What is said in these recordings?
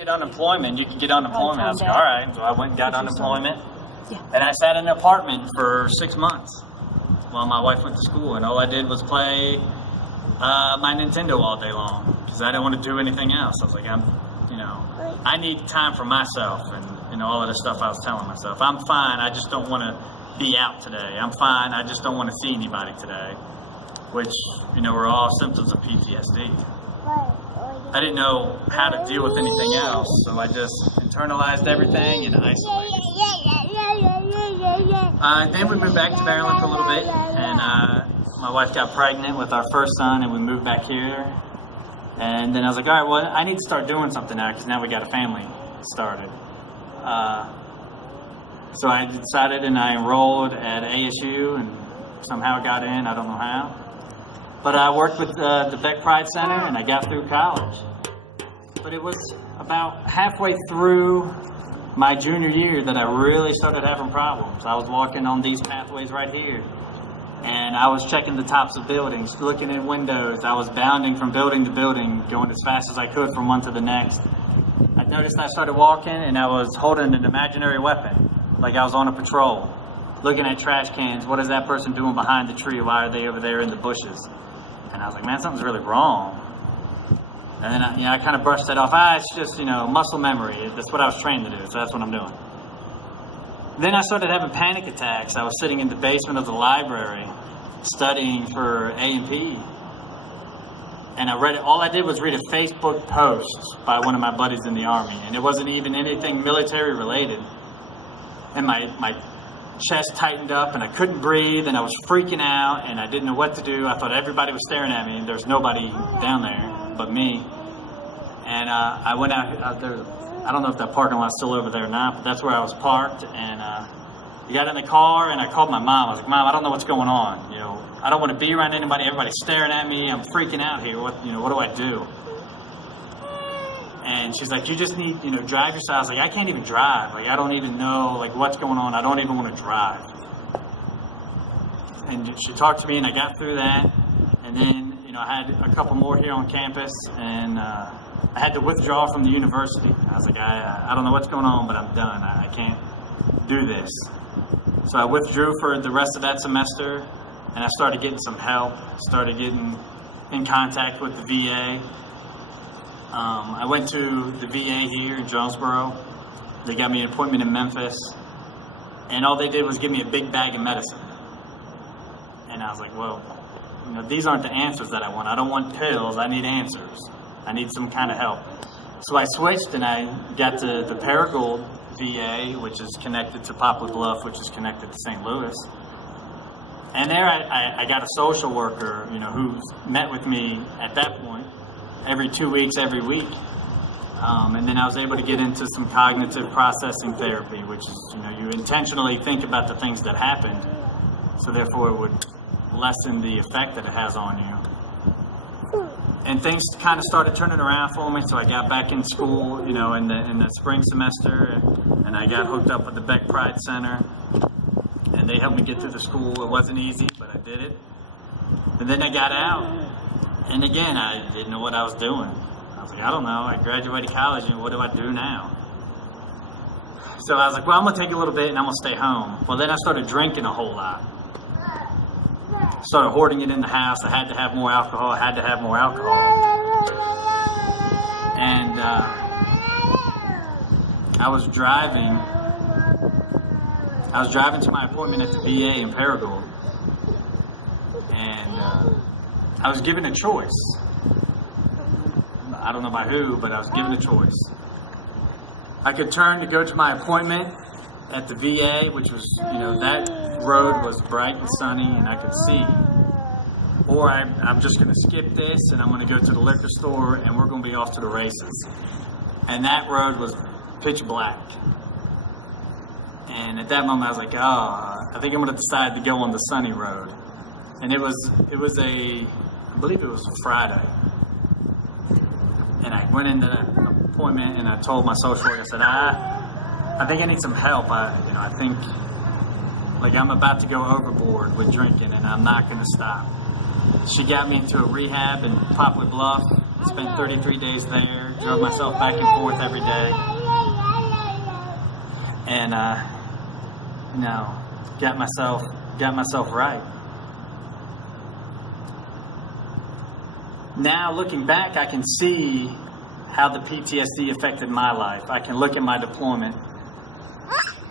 get unemployment. You can get unemployment. I was like, all right. So I went and got unemployment. Yeah. And I sat in an apartment for 6 months while my wife went to school. And all I did was play my Nintendo all day long because I didn't want to do anything else. I was like, I need time for myself and all of the stuff I was telling myself. I'm fine. I just don't want to be out today. I'm fine. I just don't want to see anybody today, which, were all symptoms of PTSD. I didn't know how to deal with anything else, so I just internalized everything and isolated. Then we moved back to Maryland for a little bit, and my wife got pregnant with our first son, and we moved back here. And then I was like, all right, well, I need to start doing something now, because now we got a family started. So I decided, and I enrolled at ASU, and somehow got in, I don't know how. But I worked with the Beck Pride Center, and I got through college. But it was about halfway through my junior year that I really started having problems. I was walking on these pathways right here, and I was checking the tops of buildings, looking in windows. I was bounding from building to building, going as fast as I could from one to the next. I noticed I started walking, and I was holding an imaginary weapon, like I was on a patrol, looking at trash cans. What is that person doing behind the tree? Why are they over there in the bushes? And I was like, man, something's really wrong. And then I kind of brushed that off. It's just, muscle memory. That's what I was trained to do, so that's what I'm doing. Then I started having panic attacks. I was sitting in the basement of the library studying for A&P. And all I did was read a Facebook post by one of my buddies in the Army. And it wasn't even anything military related. And my chest tightened up and I couldn't breathe and I was freaking out and I didn't know what to do. I thought everybody was staring at me and there's nobody down there but me. And I went out there. I don't know if that parking lot's still over there or not, but that's where I was parked. And I got in the car and I called my mom. I was like, Mom, I don't know what's going on. I don't want to be around anybody. Everybody's staring at me. I'm freaking out here. What do I do? And she's like, you just need, drive yourself. I was like, I can't even drive. Like, I don't even know, what's going on. I don't even want to drive. And she talked to me, and I got through that. And then, I had a couple more here on campus, and I had to withdraw from the university. I was like, I don't know what's going on, but I'm done. I can't do this. So I withdrew for the rest of that semester, and I started getting some help, started getting in contact with the VA. I went to the VA here in Jonesboro. They got me an appointment in Memphis. And all they did was give me a big bag of medicine. And I was like, well, these aren't the answers that I want. I don't want pills. I need answers. I need some kind of help. So I switched and I got to the Paragould VA, which is connected to Poplar Bluff, which is connected to St. Louis. And there I got a social worker, who met with me at that point every 2 weeks, every week. And then I was able to get into some cognitive processing therapy, which is, you intentionally think about the things that happened, so therefore it would lessen the effect that it has on you. And things kind of started turning around for me, so I got back in school, in the spring semester, and I got hooked up with the Beck Pride Center, and they helped me get through the school. It wasn't easy, but I did it. And then I got out. And again, I didn't know what I was doing. I was like, I don't know. I graduated college, and what do I do now? So I was like, well, I'm going to take a little bit, and I'm going to stay home. Well, then I started drinking a whole lot. Started hoarding it in the house. I had to have more alcohol. And I was driving to my appointment at the VA in Paragould. And I was given a choice. I don't know by who, but I was given a choice. I could turn to go to my appointment at the VA, which was, that road was bright and sunny and I could see. Or I'm just going to skip this and I'm going to go to the liquor store and we're going to be off to the races. And that road was pitch black. And at that moment I was like, I think I'm going to decide to go on the sunny road. And it was I believe it was a Friday. And I went into that appointment and I told my social worker, I said, I think I need some help. I think I'm about to go overboard with drinking and I'm not going to stop. She got me into a rehab in Poplar Bluff. Spent 33 days there. drove myself back and forth every day, and got myself right. Now looking back, I can see how the PTSD affected my life. I can look at my deployment.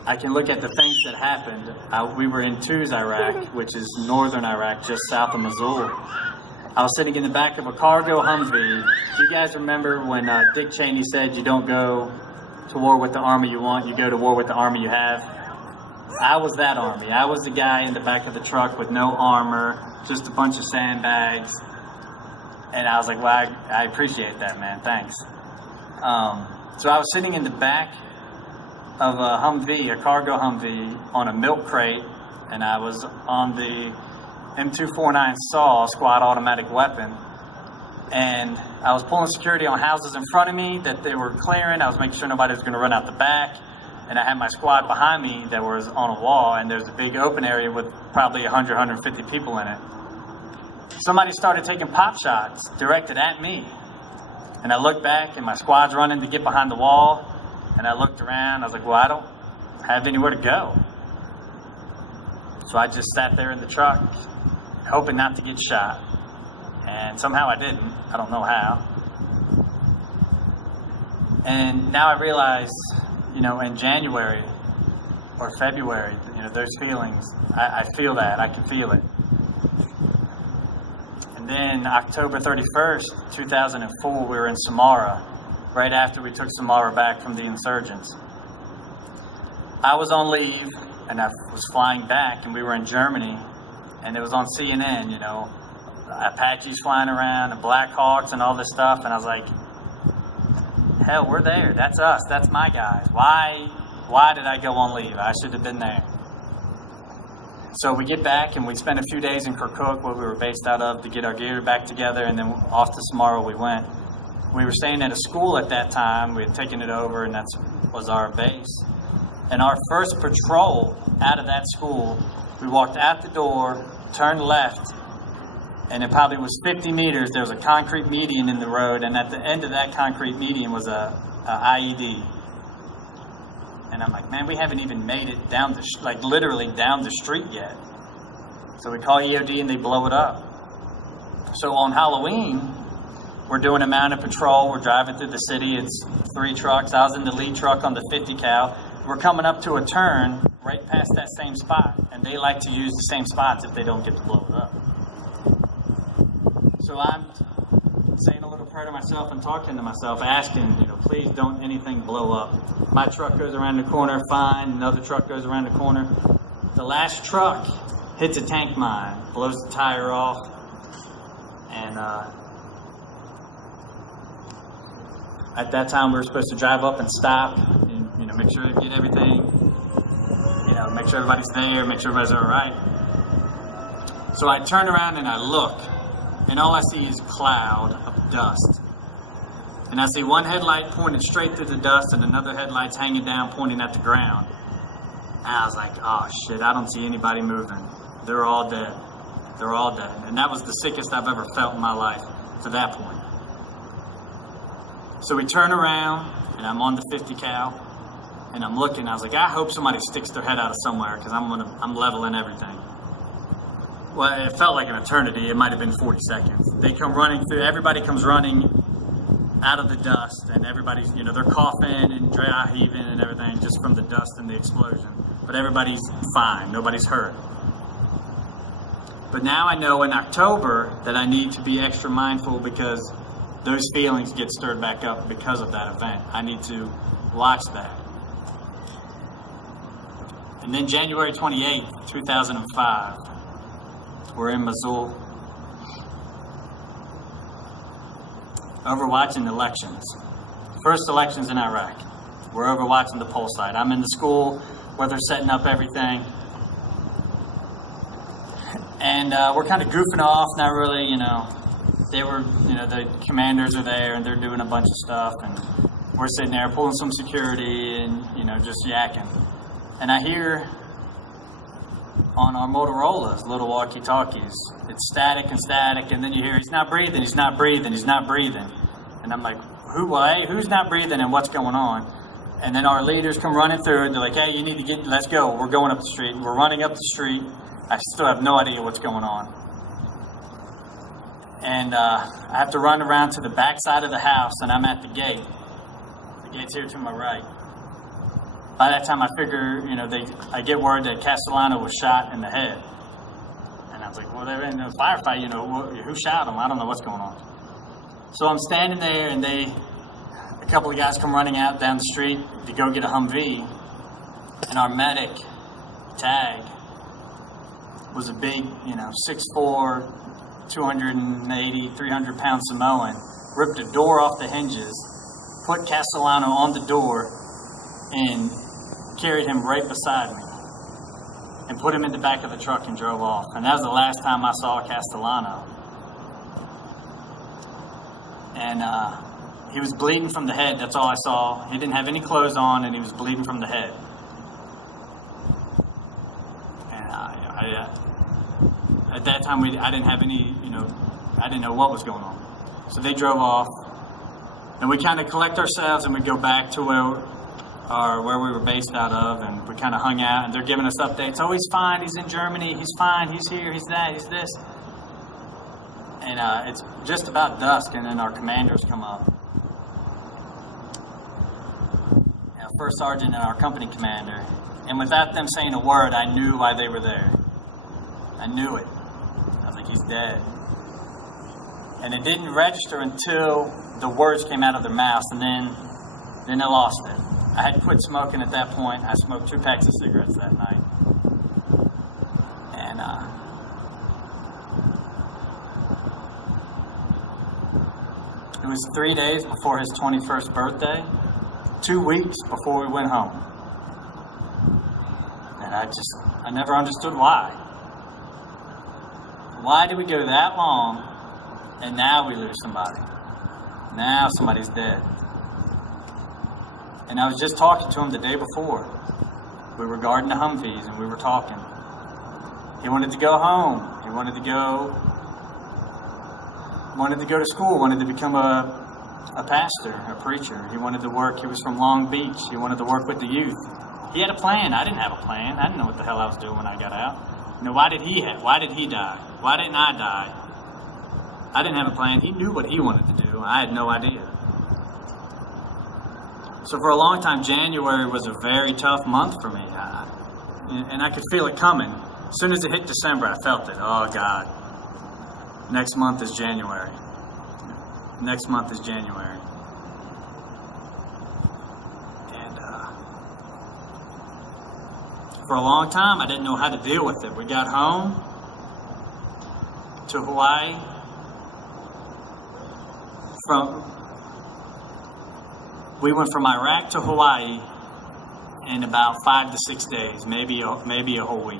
I can look at the things that happened. We were in Tuz, Iraq, which is northern Iraq, just south of Mosul. I was sitting in the back of a cargo Humvee. Do you guys remember when Dick Cheney said you don't go to war with the army you want, you go to war with the army you have? I was that army. I was the guy in the back of the truck with no armor, just a bunch of sandbags. And I was like, well, I appreciate that, man. Thanks. So I was sitting in the back of a Humvee, a cargo Humvee, on a milk crate, and I was on the M249 SAW squad automatic weapon, and I was pulling security on houses in front of me that they were clearing. I was making sure nobody was going to run out the back, and I had my squad behind me that was on a wall, and there's a big open area with probably 100, 150 people in it. Somebody started taking pop shots directed at me, and I looked back, and my squad's running to get behind the wall. And I looked around, I was like, well, I don't have anywhere to go. So I just sat there in the truck, hoping not to get shot. And somehow I didn't. I don't know how. And now I realize, in January or February, those feelings, I feel that, I can feel it. And then October 31st, 2004, we were in Samara, right after we took Samara back from the insurgents. I was on leave, and I was flying back, and we were in Germany, and it was on CNN, Apaches flying around, and Black Hawks, and all this stuff, and I was like, hell, we're there. That's us. That's my guys. Why did I go on leave? I should have been there. So we get back, and we spent a few days in Kirkuk, where we were based out of, to get our gear back together, and then off to Samara we went. We were staying at a school at that time. We had taken it over, and that was our base. And our first patrol out of that school, we walked out the door, turned left, and it probably was 50 meters. There was a concrete median in the road, and at the end of that concrete median was a IED. And I'm like, man, we haven't even made it down literally down the street yet. So we call EOD, and they blow it up. So on Halloween, we're doing a mounted patrol. We're driving through the city. It's 3 trucks. I was in the lead truck on the 50 cal. We're coming up to a turn right past that same spot, and they like to use the same spots if they don't get to blow it up. So I'm saying a little prayer to myself and talking to myself, asking, please don't anything blow up. My truck goes around the corner, fine. Another truck goes around the corner. The last truck hits a tank mine, blows the tire off, and at that time, we were supposed to drive up and stop, and make sure we get everything, make sure everybody's there, make sure everybody's all right. So I turn around and I look, and all I see is a cloud of dust. And I see one headlight pointing straight through the dust, and another headlight's hanging down, pointing at the ground. And I was like, oh shit, I don't see anybody moving. They're all dead. They're all dead. And that was the sickest I've ever felt in my life to that point. So we turn around, and I'm on the 50 cal, and I'm looking. I was like, I hope somebody sticks their head out of somewhere, because I'm leveling everything. Well, it felt like an eternity. It might have been 40 seconds. They come running through. Everybody comes running out of the dust, and everybody's, they're coughing and dry heaving and everything just from the dust and the explosion. But everybody's fine. Nobody's hurt. But now I know in October that I need to be extra mindful, because those feelings get stirred back up because of that event. I need to watch that. And then January 28th, 2005, we're in Mosul, overwatching elections. First elections in Iraq. We're overwatching the poll site. I'm in the school where they're setting up everything. And we're kind of goofing off, not really, they were, the commanders are there, and they're doing a bunch of stuff, and we're sitting there pulling some security and, just yakking. And I hear on our Motorola's little walkie-talkies, it's static, and then you hear, he's not breathing, he's not breathing, he's not breathing. And I'm like, who's not breathing and what's going on? And then our leaders come running through and they're like, hey, you need to get, let's go. We're going up the street. We're running up the street. I still have no idea what's going on. And I have to run around to the back side of the house, and I'm at the gate. The gate's here to my right. By that time, I figure, I get word that Castellano was shot in the head. And I was like, well, they're in a firefight, who shot him? I don't know what's going on. So I'm standing there, and a couple of guys come running out down the street to go get a Humvee. And our medic, Tag, was a big, 6'4", 280, 300-pound Samoan, ripped the door off the hinges, put Castellano on the door, and carried him right beside me, and put him in the back of the truck and drove off. And that was the last time I saw Castellano. And he was bleeding from the head, that's all I saw. He didn't have any clothes on, and he was bleeding from the head. And at that time, I didn't have any, I didn't know what was going on. So they drove off, and we kind of collect ourselves, and we go back to where we were based out of, and we kind of hung out, and they're giving us updates. Oh, he's fine, he's in Germany, he's fine, he's here, he's that, he's this. And it's just about dusk, and then our commanders come up. Our first sergeant and our company commander. And without them saying a word, I knew why they were there. I knew it. I was like, he's dead. And it didn't register until the words came out of their mouths, and then I lost it. I had quit smoking at that point. I smoked 2 packs of cigarettes that night. And it was 3 days before his 21st birthday, 2 weeks before we went home. And I never understood why. Why did we go that long, and now we lose somebody? Now somebody's dead. And I was just talking to him the day before. We were guarding the Humvees, and we were talking. He wanted to go home. He wanted to go to school, wanted to become a pastor, a preacher. He wanted to work. He was from Long Beach. He wanted to work with the youth. He had a plan. I didn't have a plan. I didn't know what the hell I was doing when I got out. Why did he die? Why didn't I die? I didn't have a plan. He knew what he wanted to do. I had no idea. So for a long time, January was a very tough month for me. And I could feel it coming. As soon as it hit December, I felt it. Oh, God. Next month is January. Next month is January. And for a long time, I didn't know how to deal with it. We got home to Hawaii. We went from Iraq to Hawaii in about 5 to 6 days, maybe a whole week.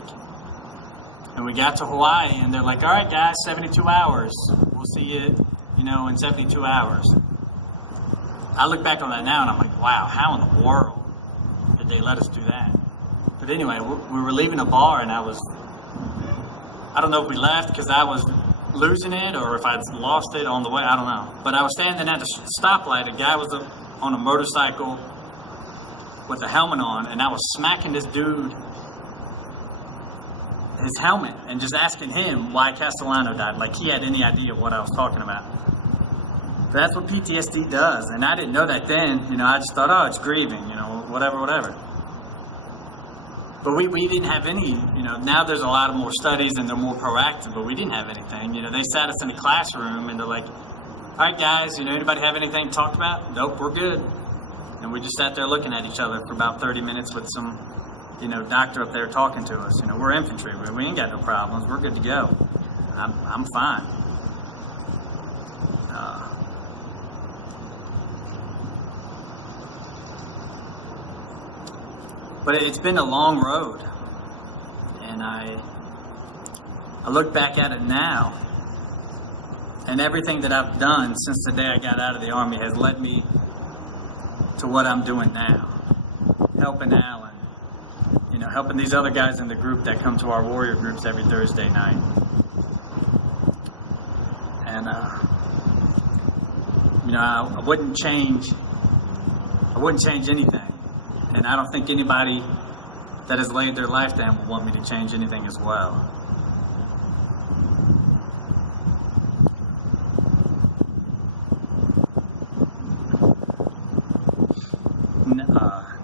And we got to Hawaii, and they're like, all right, guys, 72 hours. We'll see you, in 72 hours. I look back on that now, and I'm like, wow, how in the world did they let us do that? But anyway, we were leaving a bar, and I don't know if we left because I was losing it or if I'd lost it on the way, I don't know. But I was standing at a stoplight. A guy was on a motorcycle with a helmet on, and I was smacking this dude, his helmet, and just asking him why Castellano died, like he had any idea what I was talking about. But that's what PTSD does, and I didn't know that then. I just thought, oh, it's grieving, whatever. But we didn't have any, now there's a lot of more studies and they're more proactive, but we didn't have anything. They sat us in a classroom and they're like, all right, guys, anybody have anything to talk about? Nope, we're good. And we just sat there looking at each other for about 30 minutes with some, doctor up there talking to us. We're infantry. We ain't got no problems. We're good to go. I'm fine. But it's been a long road, and I look back at it now, and everything that I've done since the day I got out of the Army has led me to what I'm doing now, helping Alan, helping these other guys in the group that come to our warrior groups every Thursday night. And I wouldn't change anything. And I don't think anybody that has laid their life down would want me to change anything as well.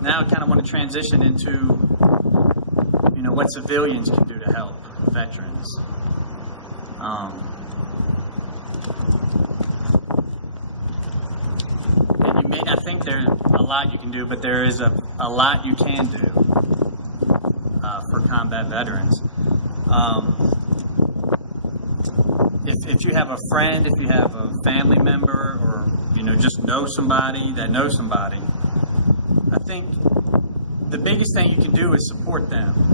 Now I kind of want to transition into, what civilians can do to help veterans. And you may not think there's a lot you can do, but there is a lot you can do for combat veterans. If you have a friend, if you have a family member, or just know somebody that knows somebody, I think the biggest thing you can do is support them.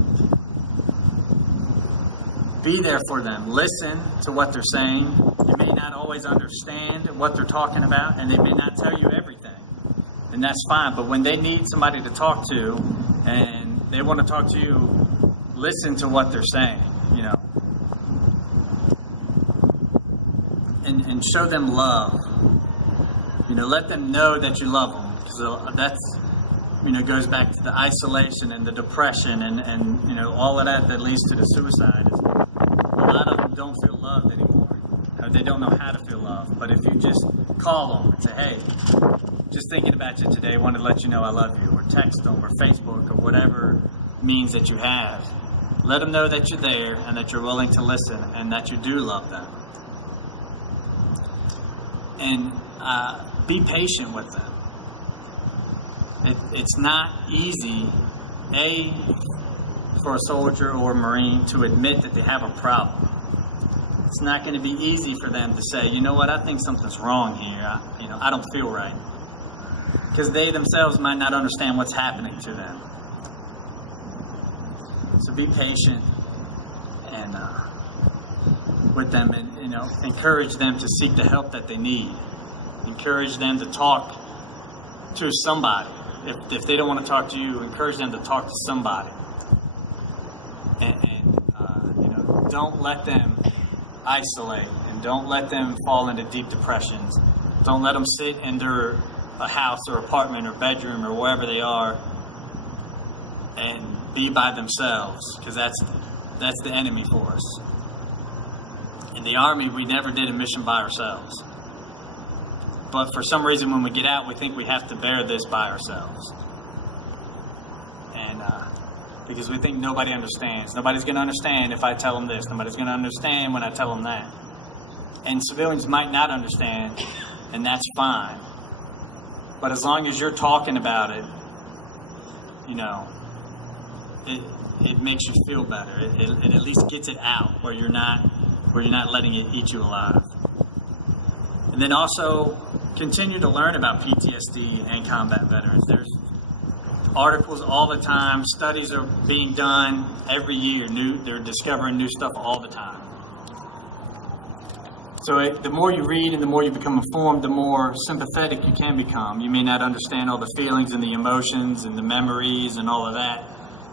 Be there for them. Listen to what they're saying. You may not always understand what they're talking about, and they may not tell you everything, and that's fine. But when they need somebody to talk to, and they want to talk to you, listen to what they're saying, and show them love. Let them know that you love them, because that's goes back to the isolation and the depression and all of that leads to the suicide. A lot of them don't feel loved anymore. They don't know how to feel loved. But if you just call them and say, hey, just thinking about you today, wanted to let you know I love you, or text them, or Facebook, or whatever means that you have, let them know that you're there and that you're willing to listen and that you do love them. And be patient with them. It's not easy, for a soldier or a Marine to admit that they have a problem. It's not going to be easy for them to say, I think something's wrong here. I don't feel right. Because they themselves might not understand what's happening to them. So be patient and with them, and encourage them to seek the help that they need. Encourage them to talk to somebody. If they don't want to talk to you, encourage them to talk to somebody. And don't let them isolate, and don't let them fall into deep depressions. Don't let them sit in their a house or apartment or bedroom or wherever they are and be by themselves, because that's the enemy for us. In the Army, we never did a mission by ourselves. But for some reason, when we get out, we think we have to bear this by ourselves. And because we think nobody understands. Nobody's going to understand if I tell them this. Nobody's going to understand when I tell them that. And civilians might not understand, and that's fine. But as long as you're talking about it, it makes you feel better. It at least gets it out where you're not letting it eat you alive. And then also continue to learn about PTSD and combat veterans. There's articles all the time. Studies are being done every year. They're discovering new stuff all the time. So the more you read and the more you become informed, the more sympathetic you can become. You may not understand all the feelings and the emotions and the memories and all of that,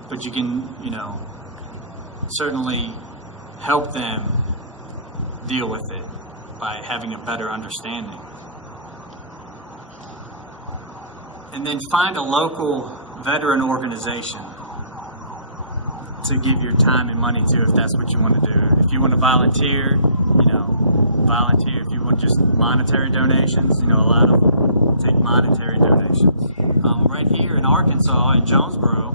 but you can, certainly help them deal with it by having a better understanding. And then find a local veteran organization to give your time and money to if that's what you want to do. If you want to volunteer, volunteer. If you want just monetary donations, a lot of them take monetary donations. Right here in Arkansas, in Jonesboro,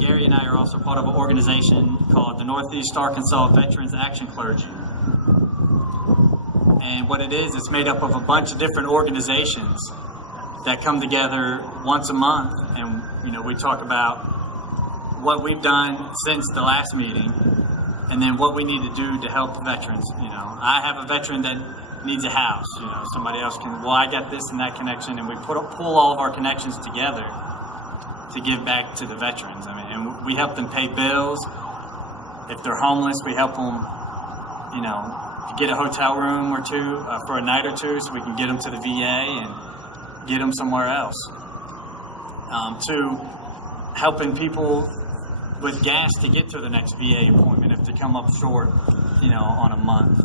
Gary and I are also part of an organization called the Northeast Arkansas Veterans Action Clergy. And what it is, it's made up of a bunch of different organizations that come together once a month, and we talk about what we've done since the last meeting, and then what we need to do to help veterans. I have a veteran that needs a house. Somebody else can. Well, I got this and that connection, and we pull all of our connections together to give back to the veterans. And we help them pay bills. If they're homeless, we help them, get a hotel room or two for a night or two, so we can get them to the VA and get them somewhere else. To helping people with gas to get to the next VA appointment if they come up short, on a month.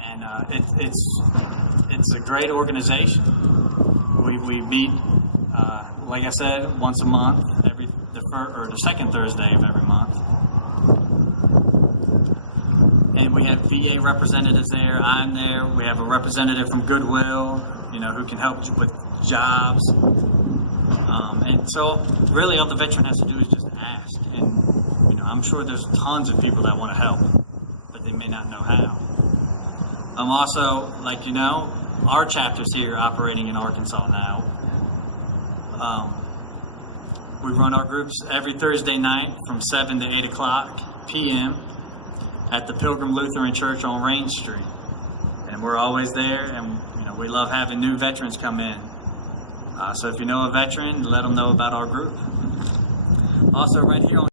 And it's a great organization. We meet, like I said, once a month, the second Thursday of every month. And we have VA representatives there. I'm there. We have a representative from Goodwill, who can help with jobs. And so really all the veteran has to do is just ask. And, I'm sure there's tons of people that want to help, but they may not know how. Also, our chapter's here operating in Arkansas now. We run our groups every Thursday night from 7 to 8 o'clock p.m. at the Pilgrim Lutheran Church on Rain Street. And we're always there, and we love having new veterans come in. So if you know a veteran, let them know about our group. Also, right here on